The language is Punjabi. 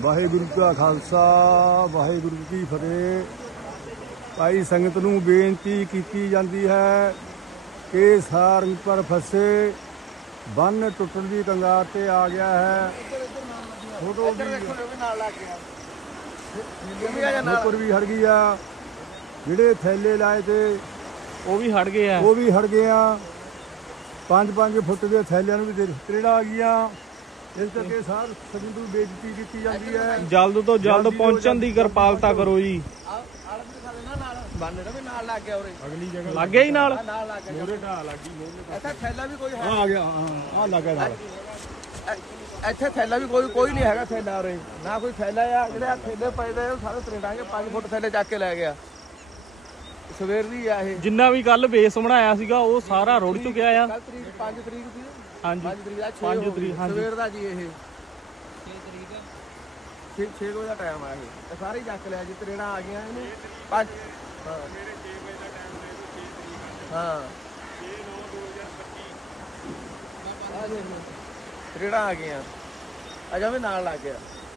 ਵਾਹਿਗੁਰੂ ਕਾ ਖਾਲਸਾ ਵਾਹਿਗੁਰੂ ਕੀ ਫਤਿਹ। ਭਾਈ ਸੰਗਤ ਨੂੰ ਬੇਨਤੀ ਕੀਤੀ ਜਾਂਦੀ ਹੈ ਕਿ ਸਾਰੰਗ ਪਰ ਫਸੇ ਬੰਨ ਟੁੱਟਣ ਦੀ ਕੰਗਾਰ ਤੇ ਆ ਗਿਆ ਹੈ। ਫੋਟੋ ਵੀ ਨਾਲ ਲੱਗ ਗਿਆ ਨੁਕਰ ਵੀ ਹਟ ਗਈ ਆ। ਜਿਹੜੇ ਥੈਲੇ ਲਾਏ ਤੇ ਉਹ ਵੀ ਹਟ ਗਏ ਆ। ਉਹ ਵੀ ਹਟ ਗਏ ਆ। 5-5 ਫੁੱਟ ਦੇ ਥੈਲਿਆਂ ਨੂੰ ਵੀ ਤਰੇੜਾਂ ਆ ਗਈਆਂ। ਇਸ ਕਰਕੇ ਸਾਰ ਸੰਗਤ ਨੂੰ ਬੇਨਤੀ ਕੀਤੀ ਜਾਂਦੀ ਹੈ। ਜਲਦ ਤੋਂ ਜਲਦ ਪਹੁੰਚਣ ਦੀ ਕਿਰਪਾਲਤਾ ਕਰੋ ਜੀ। ਆਲਮ ਦੇ ਖਾਲੇ ਨਾ ਨਾਲ ਬੰਨ ਦਾ ਵੀ ਨਾਲ ਲੱਗ ਗਿਆ ਉਰੇ ਅਗਲੀ ਜਗ੍ਹਾ ਲੱਗੇ ਹੀ ਨਾਲ। ਆਹ ਨਾਲ ਲੱਗ ਗਿਆ। ਮੋਰੇ ਢਾਹ ਲੱਗੀ ਮੋਰੇ ਇੱਥੇ ਥੈਲਾ ਵੀ ਕੋਈ ਹੈ ਆ ਗਿਆ ਹਾਂ ਆ ਲੱਗਾ ਨਾਲ। ਇ- ਇੱਥੇ ਥੈਲਾ ਵੀ ਕੋਈ ਕੋਈ ਨਹੀਂ ਹੈਗਾ ਥੈਲਾ ਉਰੇ। ਨਾ ਕੋਈ ਥੈਲਾ ਆ ਜਿਹੜੇ ਆ ਥੈਲੇ ਪਏ ਦੇ ਸਾਰੇ ਤਰੇੜਾਂਗੇ 5 ਫੁੱਟ ਥੈਲੇ ਚੱਕ ਕੇ ਲੈ ਗਿਆ। ਸਵੇਰ ਦੀ ਆ ਇਹ। ਜਿੰਨਾ ਵੀ ਕੱਲ ਬੇਸ ਬਣਾਇਆ ਸੀਗਾ ਉਹ ਸਾਰਾ ਰੁੜ ਚੁੱਕਿਆ ਆ। ਕੱਲ ਤਰੀਕ 5 ਤਰੀਕ ਦੀ ਹਾਂਜੀ। 5 ਤਰੀਕ ਦਾ 6 ਪੰਜ ਤਰੀਕ, ਹਾਂਜੀ। ਸਵੇਰ ਦਾ ਜੀ ਇਹ। 6 ਤਰੀਕ 6 6 ਵਜੇ ਦਾ ਟਾਈਮ ਆ ਇਹ। ਇਹ ਸਾਰੇ ਹੀ ਚੱਕ ਲਿਆ ਜੀ ਤਰੇੜਾਂ ਆ ਗਈਆਂ ਇਹਨੂੰ। 5 ਹਾਂ। ਮੇਰੇ 6 ਵਜੇ ਦਾ ਟਾਈਮ ਦੇ 6 ਤਰੀਕ ਹਾਂ। 6 9 2025 ਆ ਦੇਖ ਲਓ ਤਰੇੜਾਂ ਆ ਗਈਆਂ। ਅਜਾ ਵੀ ਨਾਲ ਲੱਗ ਗਿਆ।